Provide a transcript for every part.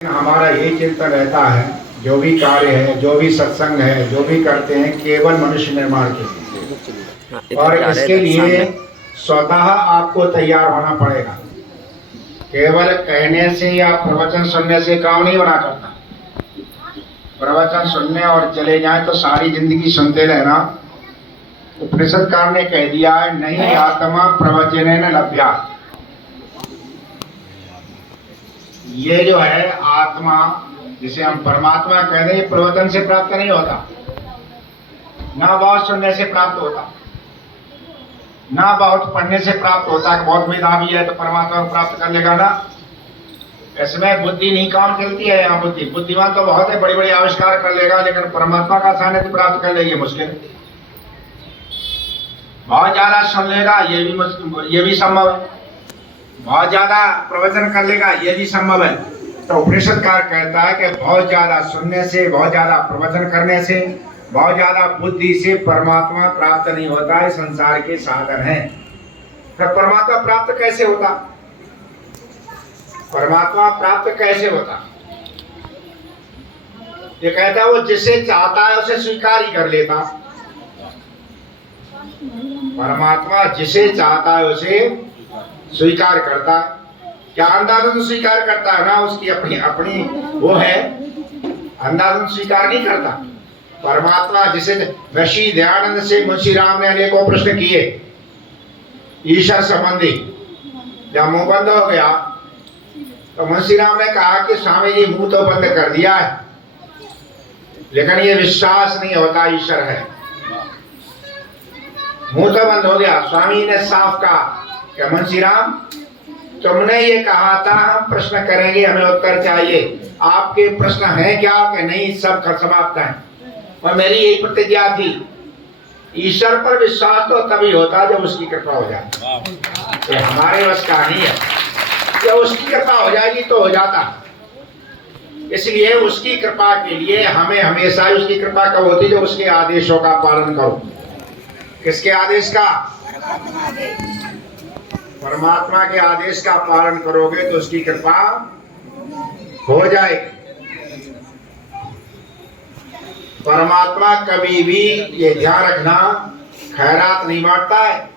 हमारा यही चिंतन रहता है, जो भी कार्य है, जो भी सत्संग है, जो भी करते हैं, केवल मनुष्य निर्माण के लिए। और इसके लिए स्वतः आपको तैयार होना पड़ेगा। केवल कहने से या प्रवचन सुनने से काम नहीं होना करता। प्रवचन सुनने और चले जाएं तो सारी जिंदगी सुनते रहना। उपनिषदकार ने कह दिया है, नहीं आत्मा प्रवचनेन लभ्या। ये जो है आत्मा, जिसे हम परमात्मा कहते हैं, प्रवचन से प्राप्त नहीं होता, ना बहुत सुनने से प्राप्त होता, ना बहुत पढ़ने से प्राप्त होता है। बहुत मेधावी है तो परमात्मा को प्राप्त कर लेगा ना। इसमें बुद्धि नहीं काम चलती है। यहाँ बुद्धिमान तो बहुत है, बड़े बड़े आविष्कार कर लेगा, लेकिन परमात्मा का सानिध्य प्राप्त कर लेगी मुश्किल। बहुत ज्यादा सुन लेगा ये भी संभव है, बहुत ज्यादा प्रवचन कर लेगा ये भी संभव है। तो उपनिषदकार कहता है कि बहुत ज्यादा सुनने से, बहुत ज्यादा प्रवचन करने से, बहुत ज्यादा बुद्धि से परमात्मा प्राप्त नहीं होता है। संसार के साधन है। तो परमात्मा प्राप्त कैसे होता? परमात्मा प्राप्त कैसे होता? ये कहता है वो जिसे चाहता है उसे स्वीकार ही कर लेता। परमात्मा जिसे चाहता है उसे स्वीकार करता है। क्या अंधाधुंध स्वीकार करता है ना? उसकी अपनी अपनी वो है, अंधाधुंध स्वीकार नहीं करता। परमात्मा जिसे ऋषि दयानंद से मुंशी राम ने अनेकों प्रश्न किए ईश्वर संबंधी। जब मुंह बंद हो गया तो मुंशी राम ने कहा कि स्वामी जी मुंह तो बंद कर दिया है, लेकिन ये विश्वास नहीं होता ईश्वर है। मुंह तो बंद हो गया। स्वामी ने साफ कहा कि मुंशी राम, तुमने ये कहा था हम प्रश्न करेंगे, हमें उत्तर चाहिए। आपके प्रश्न है क्या? कि नहीं, सब समाप्त है। और मेरी यही प्रतिज्ञा थी, ईश्वर पर विश्वास तो तभी होता जब उसकी कृपा हो जाए। ये हमारे वश का नहीं है। जब उसकी कृपा हो जाएगी तो हो जाता। इसलिए उसकी कृपा के लिए हमें हमेशा उसकी कृपा कब होती? जब उसके आदेशों का पालन करो। किसके आदेश का? परमात्मा के आदेश का पालन करोगे तो उसकी कृपा हो जाएगी। परमात्मा कभी भी, ये ध्यान रखना, खैरात नहीं बांटता है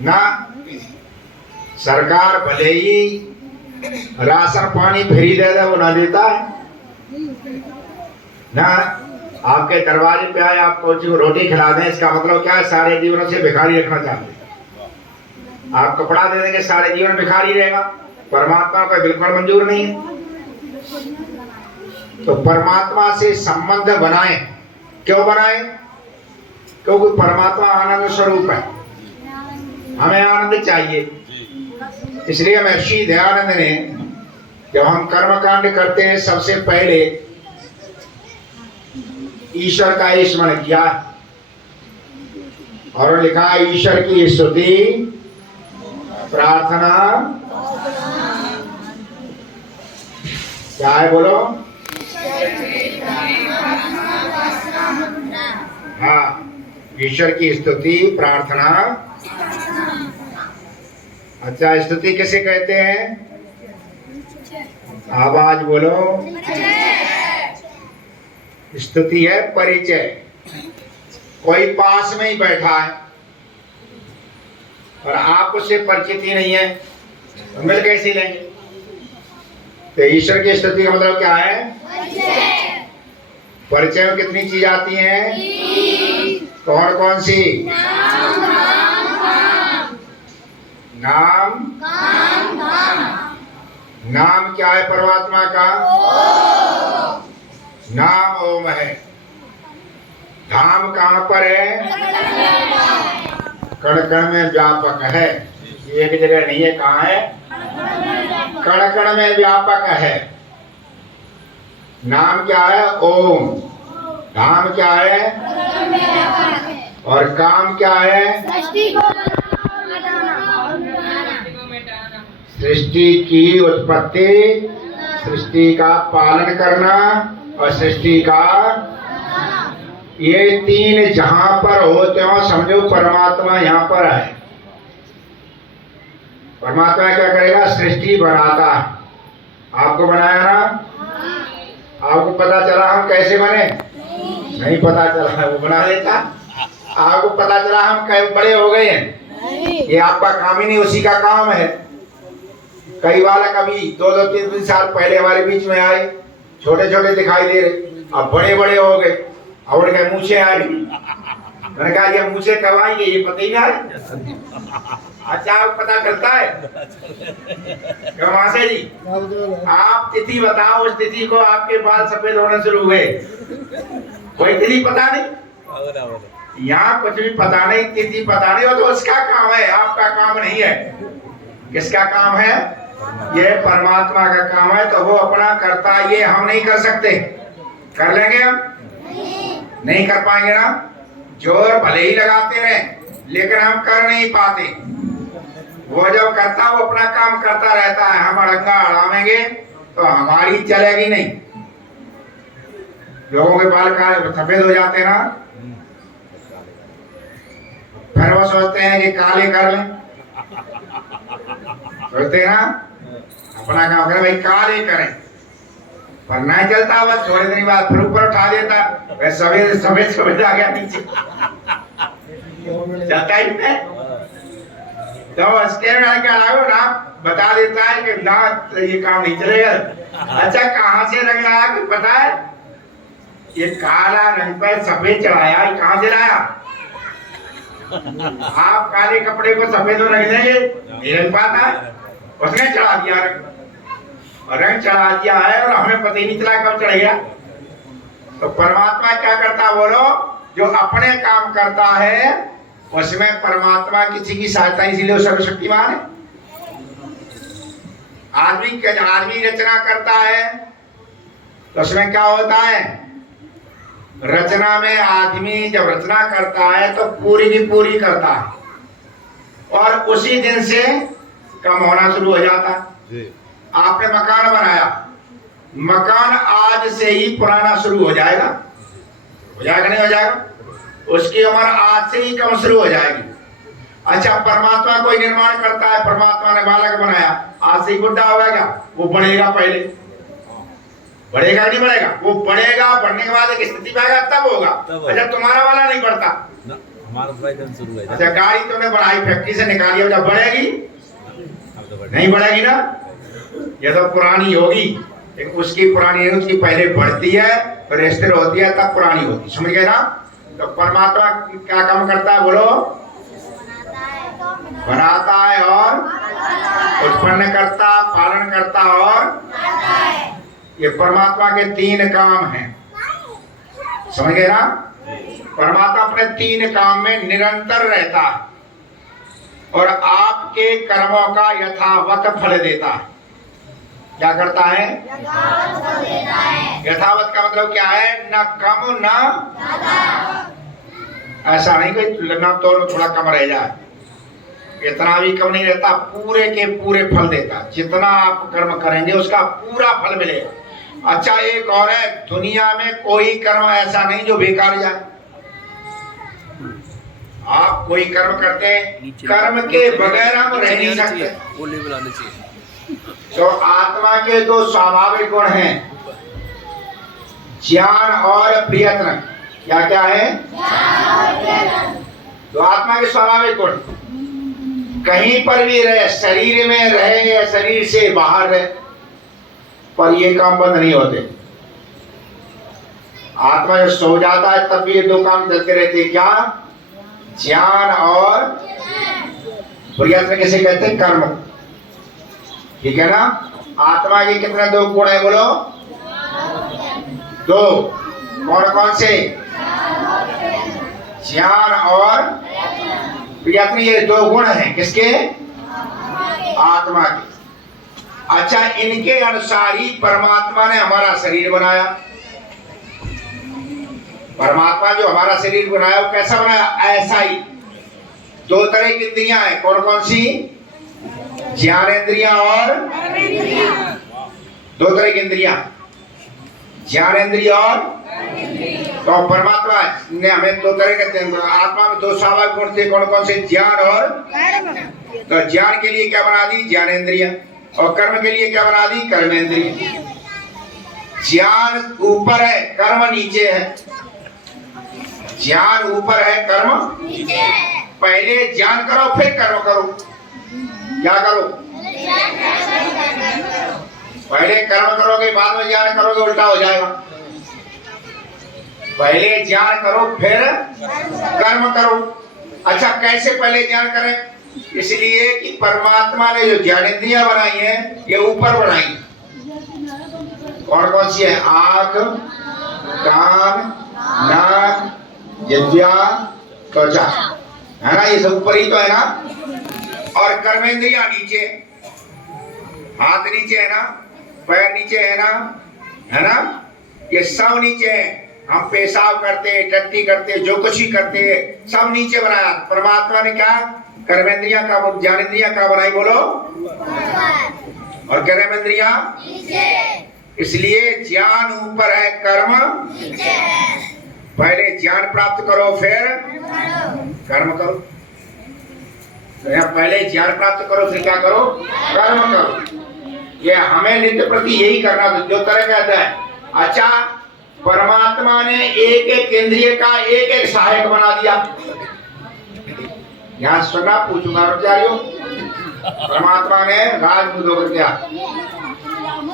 ना। सरकार भले ही राशन पानी फ्री दे दे, वो ना देता है ना। आपके दरवाजे पे आए, आपको रोटी खिला दें, इसका मतलब क्या है? सारे जीवन से भिखारी रखना चाहते हैं। आप कपड़ा दे देंगे, सारे जीवन भिखारी रहेगा। परमात्मा का बिल्कुल मंजूर नहीं है। तो परमात्मा से संबंध बनाए। क्यों बनाए? क्योंकि परमात्मा आनंद स्वरूप है, हमें आनंद चाहिए। इसलिए महर्षि दयानंद ने, जब हम कर्मकांड करते हैं, सबसे पहले ईश्वर का स्मरण किया और लिखा ईश्वर की स्तुति प्रार्थना। क्या है बोलो? हाँ, ईश्वर की स्तुति प्रार्थना। अच्छा, स्तुति किसे कहते हैं? आवाज बोलो। स्तुति है परिचय। कोई पास में ही बैठा है और आप उससे परिचित ही नहीं है, तो मिल कैसे लेंगे? तो ईश्वर की स्तुति का मतलब क्या है? परिचय में कितनी चीज आती हैं? कौन कौन सी? नाम। नाम क्या है परमात्मा का? नाम ओम है। धाम कहाँ पर है? कण कण में व्यापक है। एक जगह नहीं है, कहाँ है? कण कण में व्यापक है। नाम क्या है? ओम। धाम क्या है? और काम क्या है? सृष्टि की उत्पत्ति, सृष्टि का पालन करना और सृष्टि का, ये तीन जहां पर होते हो समझो परमात्मा यहां पर है। परमात्मा क्या करेगा? सृष्टि बनाता है। आपको बनाया ना? आपको पता चला हम कैसे बने? नहीं पता चला, वो बना देता। आपको पता चला हम कैसे बड़े हो गए हैं? ये आपका काम ही नहीं, उसी का काम है। कई बालक अभी 2-3 साल पहले हमारे बीच में आए, छोटे छोटे दिखाई दे रहे, अब बड़े बड़े हो गए और उनके मूछें आ रही। मैंने कहा ये मूछें कब आएंगे, ये पता ही नहीं। अच्छा आपको पता चलता है? कमासे जी आप तिथि बताओ, उस तिथि को आपके बाल सफेद होने शुरू हुए, कोई तिथि पता नहीं? यहाँ कुछ भी पता नहीं, तिथि पता नहीं, वो तो उसका काम है, आपका काम नहीं है। किसका काम है? ये परमात्मा का काम है, तो वो अपना करता है, ये हम नहीं कर सकते। कर लेंगे हम? नहीं कर पाएंगे ना। जोर भले ही लगाते रहे लेकिन हम कर नहीं पाते। वो जब करता वो अपना काम करता रहता है, हम अड़ंगा अड़ावेंगे तो हमारी चलेगी नहीं। लोगों के बाल काले सफेद हो जाते ना, फिर वो सोचते हैं कि काले कर लें, सोचते हैं ना अपना काम करें, भाई काले करें, पर नहीं चलता। बस थोड़ी देर बाद फिर ऊपर उठा देता, वह सफेद सफेद सफेद आ गया नीचे, चलता ही नहीं। तो उसके ना बता देता है कि ना ये काम नहीं चलेगा। अच्छा कहाँ से रंग लाया कि पता है? ये काला रंग पर सफेद चढ़ाया, ये कहाँ से लाया? आप काले कपड़े को सफेद में रख देंगे, नहीं रंग पाता है, उसने चढ़ा दिया रंग, और रंग चढ़ा दिया है और हमें पता ही नहीं चला कब चढ़ गया। तो परमात्मा क्या करता बोलो? जो अपने काम करता है उसमें परमात्मा किसी की सहायता, इसीलिए सर्वशक्तिमान है। आदमी रचना करता है तो उसमें क्या होता है? रचना में आदमी जब रचना करता है तो पूरी की पूरी करता है और उसी दिन से कम होना शुरू हो जाता है। आपने मकान बनाया, मकान आज से ही पुराना शुरू हो जाएगा, हो जाएगा नहीं हो जाएगा? उसकी उम्र आज से ही कम शुरू हो जाएगी। अच्छा परमात्मा कोई निर्माण करता है, परमात्मा ने बालक बनाया, आज से ही बुढ़ा हो गया, वो बढ़ेगा, पहले बढ़ेगा नहीं बढ़ेगा? वो बढ़ेगा, बढ़ने के बाद एक स्थिति में आएगा तब होगा। अच्छा तुम्हारा वाला नहीं बढ़ता, हमारा शुरू है। अच्छा गाड़ी तुमने बढ़ाई, फैक्ट्री से निकाली, जब बढ़ेगी नहीं बढ़ेगी ना, ये तो पुरानी होगी। उसकी पुरानी है, उसकी पहले बढ़ती है फिर स्थिर होती है तब पुरानी होती, समझ गए ना? तो परमात्मा क्या काम करता है बोलो? बनाता है और उत्पन्न करता, पालन करता और ये परमात्मा के 3 काम हैं, समझ गए ना? परमात्मा अपने 3 काम में निरंतर रहता है और आपके कर्मों का यथावत फल देता है। क्या करता है? यथावत का मतलब क्या है? न कम न ऐसा नहीं कि ना तो थोड़ा कम रह जाए, इतना भी कम नहीं रहता, पूरे के पूरे फल देता। जितना आप कर्म करेंगे उसका पूरा फल मिलेगा। अच्छा एक और है, दुनिया में कोई कर्म ऐसा नहीं जो बेकार जाए। आप कोई कर्म करते हैं, कर्म के बगैर हम रह नहीं सकते। तो आत्मा के 2 स्वाभाविक गुण हैं, ज्ञान और प्रयत्न। क्या क्या है? तो आत्मा के स्वाभाविक गुण कहीं पर भी रहे, शरीर में रहे या शरीर से बाहर रहे, पर ये काम बंद नहीं होते। आत्मा जब सो जाता है तब भी ये 2 काम चलते रहते हैं। क्या? ज्ञान और प्रयत्न। किसे कहते हैं? कर्म, ठीक है ना? आत्मा के कितने 2 गुण है बोलो? 2। कौन कौन से? ज्ञान और प्रयत्न, ये 2 गुण हैं किसके? आत्मा के। अच्छा इनके अनुसार ही परमात्मा ने हमारा शरीर बनाया। परमात्मा जो हमारा शरीर बनाया वो कैसा बनाया? ऐसा ही। 2 तरह की इंद्रियां हैं, कौन कौन सी? ज्ञानेंद्रियां और 2 तरह की इंद्रियां, ज्ञानेंद्रिय और। तो परमात्मा ने हमें 2 तरह के, आत्मा में 2 स्वाभाविक गुण थे, कौन कौन से? ज्ञान और। तो ज्ञान के लिए क्या बना दी? ज्ञानेंद्रिय। और कर्म के लिए क्या बना दी? कर्मेंद्रिय। ज्ञान ऊपर है, कर्म नीचे है। ज्ञान ऊपर है, कर्म नीचे है। पहले ज्ञान करो फिर कर्म करो। क्या करो? पहले कर्म करोगे बाद में ज्ञान करोगे, उल्टा हो जाएगा। पहले ज्ञान करो फिर कर्म करो। अच्छा, कैसे पहले ज्ञान करें? इसलिए कि परमात्मा ने जो ज्ञानेंद्रियां बनाई है ये ऊपर बनाई। कौन कौन सी है? आंख, कान, नाक, जिह्वा, त्वचा, है ना? ये सब ऊपर ही तो है ना। और कर्मेंद्रियां नीचे, हाथ नीचे है ना, पैर नीचे है ना, ये सब नीचे है। हम पेशाब करते, टट्टी करते, जो कुछ भी करते सब नीचे बनाया। परमात्मा ने क्या? कर्मेंद्रियां का, ज्ञानेंद्रियां का बनाई, बोलो। और कर्मेंद्रियां नीचे। इसलिए ज्ञान ऊपर है, कर्म नीचे है। पहले ज्ञान प्राप्त करो फिर कर्म करो। तो यहाँ पहले ज्ञान प्राप्त करो फिर क्या करो? कर्म करो। ये हमें नित्य प्रति यही करना। जो तरह कहता है। अच्छा, परमात्मा ने एक एक इंद्रिय का एक एक सहायक बना दिया। यहाँ सुना, पूछूंगा आचार्यों। परमात्मा ने राजबुद्ध होकर क्या?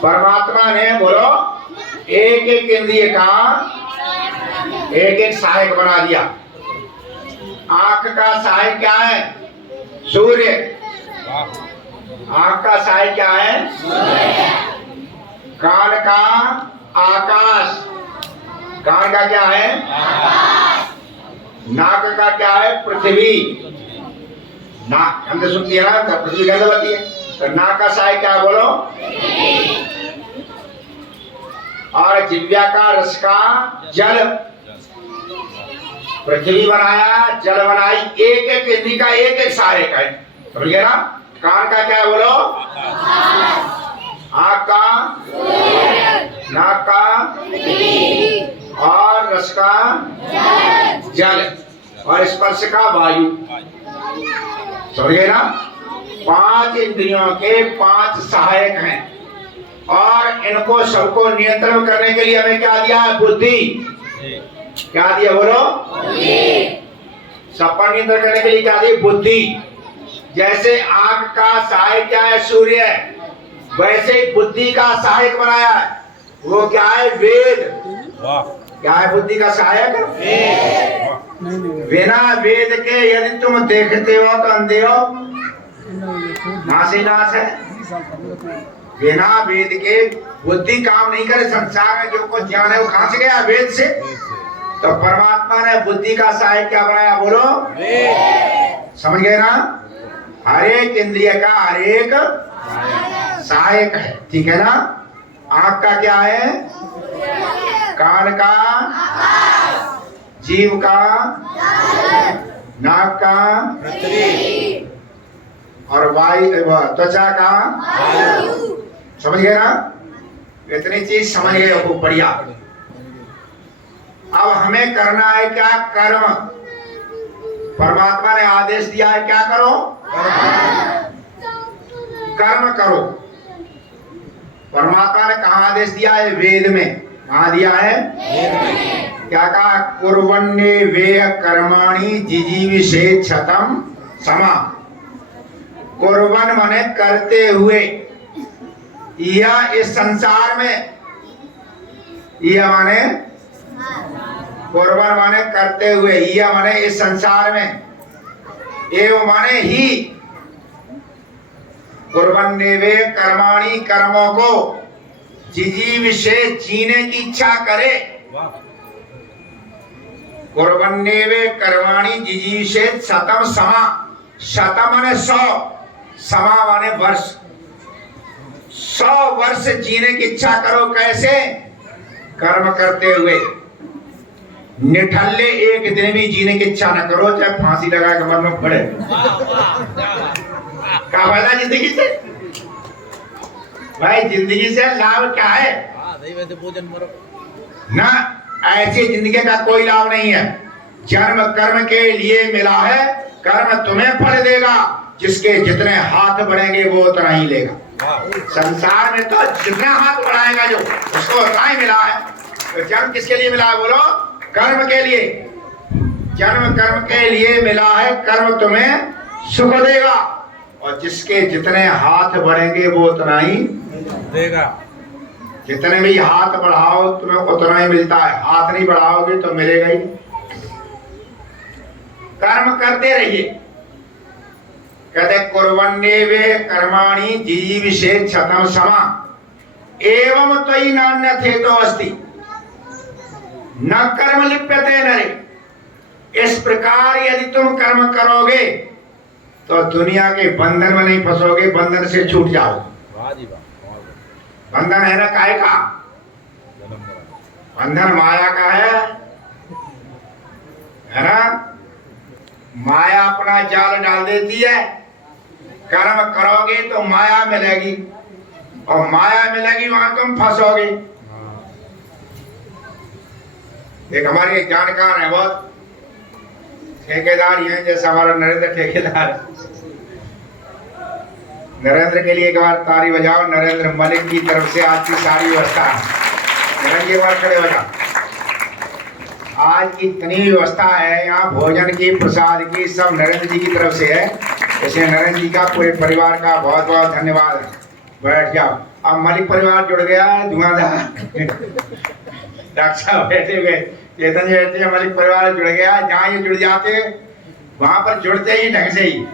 परमात्मा ने बोलो एक एक इंद्रिय का एक एक सहायक बना दिया। आंख का सहायक क्या है? सूर्य। आंख का सहायक क्या है? कान का आकाश। कान का क्या है? नाक का क्या है? पृथ्वी। नाक हमने सुनती है ना, तो पृथ्वी गंध होती है। तो नाक का सहायक क्या है? बोलो। और जिह्वा का रस का जल। पृथ्वी बनाया, जल बनाई, एक एक इंद्रिय का एक एक सहायक है। समझ गए ना? कान का क्या है? बोलो। आंख का, नाक का, और रस का जल, और स्पर्श का वायु। समझ गए ना? 5 इंद्रियों के 5 सहायक हैं। और इनको सबको नियंत्रण करने के लिए हमें क्या दिया है? बुद्धि। क्या दिया? बोलो। सब पर नियंत्रण करने के लिए क्या दिया? बुद्धि। जैसे आंख का सहायक क्या है? सूर्य। वैसे बुद्धि का सहायक बनाया है, वो क्या है? वेद। क्या है बुद्धि का सहायक? वेद। बिना वेद के यदि तुम देखते हो तो अंधे हो, नाश ही नाश है। बिना वेद के बुद्धि काम नहीं करे। संसार में जो कुछ ज्ञान है वो कहां से गया? वेद से। तो परमात्मा ने बुद्धि का सहायक क्या बनाया? बोलो। समझ गए ना? हर एक इंद्रिय का हर एक सहायक है। ठीक है ना? आंख का क्या है? कान का, जीव का, नाक का, और वायु, त्वचा का। समझ गए ना? इतनी चीज समझ गए हो, बढ़िया। अब हमें करना है क्या? कर्म। परमात्मा ने आदेश दिया है क्या करो? कर्म करो। परमात्मा ने कहा आदेश दिया है? वेद में। कहा दिया है? क्या कहा? कुर्वन्ने वेह कर्माणि जिजीविषेच्छतम समा। कुर्वन माने करते हुए, यह इस संसार में, यह माने कुर्वन माने करते हुए, यह माने इस संसार में, एवं माने ही। कुर्वन्ने वेह कर्माणि, कर्मों को, जिजीविषे जीने की इच्छा करे। कुर्वन्ने वेह कर्माणि जिजीविषे शतम समा। शतम माने 100, समा माने वर्ष। 100 वर्ष जीने की इच्छा करो। कैसे? कर्म करते हुए। निठल्ले एक दिन भी जीने की इच्छा न करो, चाहे फांसी लगा के मरना पड़े। क्या फायदा जिंदगी से? भाई जिंदगी से लाभ क्या है? ना, ऐसी जिंदगी का कोई लाभ नहीं है। जन्म कर्म के लिए मिला है, कर्म तुम्हें फल देगा। जिसके जितने हाथ बढ़ेंगे वो उतना ही लेगा। संसार में तो जितना हाथ बढ़ाएगा जो उसको उतना ही मिला है। तो जन्म किसके लिए मिला है बोलो? कर्म के लिए। जन्म कर्म के लिए मिला है। कर्म तुम्हें सुख देगा और जिसके जितने हाथ बढ़ेंगे वो उतना ही देगा। जितने भी हाथ बढ़ाओ तुम्हें उतना ही मिलता है। हाथ नहीं बढ़ाओगे तो मिलेगा ही। कर्म करते रहिए। कहते कुर्वन्नेवे कर्माणि जीविषेच्छतं समा एवं त्वयि नान्यथेतो अस्ति न कर्म लिप्यते नरे। इस प्रकार यदि तुम कर्म करोगे तो दुनिया के बंधन में नहीं फंसोगे, बंधन से छूट जाओ। बंधन है ना काहे का? बंधन माया का है ना? माया अपना जाल डाल देती है। कर्म करोगे तो माया मिलेगी और माया मिलेगी वहां तुम फंसोगे। एक हमारे एक जानकार है, बहुत ठेकेदार ही है, जैसा हमारा नरेंद्र ठेकेदार। नरेंद्र के लिए एक बार ताली बजाओ। नरेंद्र मलिक की तरफ से आज की सारी व्यवस्था। नरेंद्र एक बार खड़े हो जाओ। आज की इतनी व्यवस्था है यहाँ, भोजन की, प्रसाद की, सब नरेंद्र जी की तरफ से है। इसलिए नरेंद्र जी का पूरे परिवार का बहुत बहुत धन्यवाद है। बैठ जाओ। अब मलिक परिवार जुड़ गया है। धुआंधार डॉक्टर साहब बैठे हुए, चेतन जी बैठे, मलिक परिवार जुड़ गया। जहाँ ये जुड़ जाते वहां पर जुड़ते ही ढंग से ही।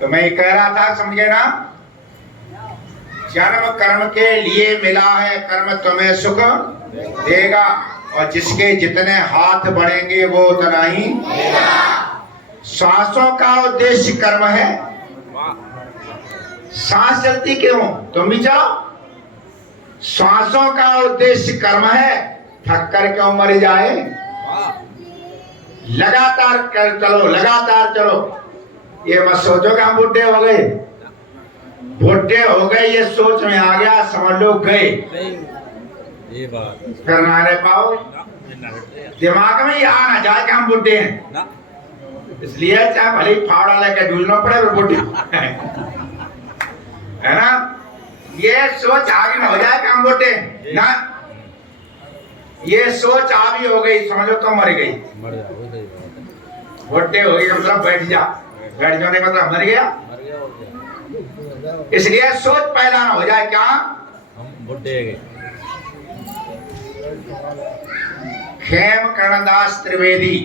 तो मैं कह रहा था, समझ गए ना? जन्म कर्म के लिए मिला है। कर्म तुम्हें सुख देगा और जिसके जितने हाथ बढ़ेंगे वो उतना ही। सांसों का उद्देश्य कर्म है। सांस चलती क्यों? तुम भी चलो। सांसों का उद्देश्य कर्म है। थक कर क्यों मर जाए? लगातार कर चलो, लगातार चलो। ये मत सोचो कि हम बुढ़े हो गए। बुढ़े हो गए ये सोच में आ गया, समझ लो गए। ये बात फिर ना रह पाओ। दिमाग में ये आ ना जाए कि हम बुढ़े हैं। इसलिए चाहे भले फावड़ा लेके ढूंढना पड़े वो बुढ़े है ना। ये सोच आगे ना हो जाए कि हम बुढ़े ना। ये सोच आगे हो गई, समझो तो मर गई। बुढ़े हो गई मतलब बैठ जा। बैठ जाने मतलब मर गया। इसलिए सोच पैदा ना हो जाए क्या हम बुढ़े गए। खेम कर्णदास त्रिवेदी